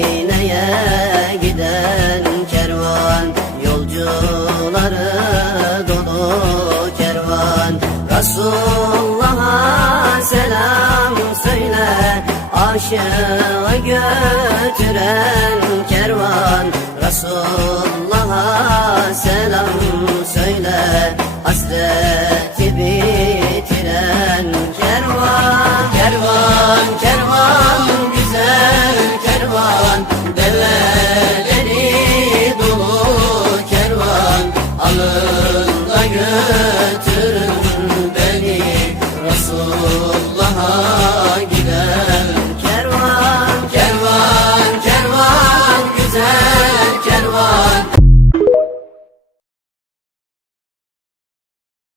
Medine'ye giden kervan Yolcuları dolu kervan Resulullah'a selam söyle Aşığı götüren kervan Resulullah'a selam söyle Hasret حياتي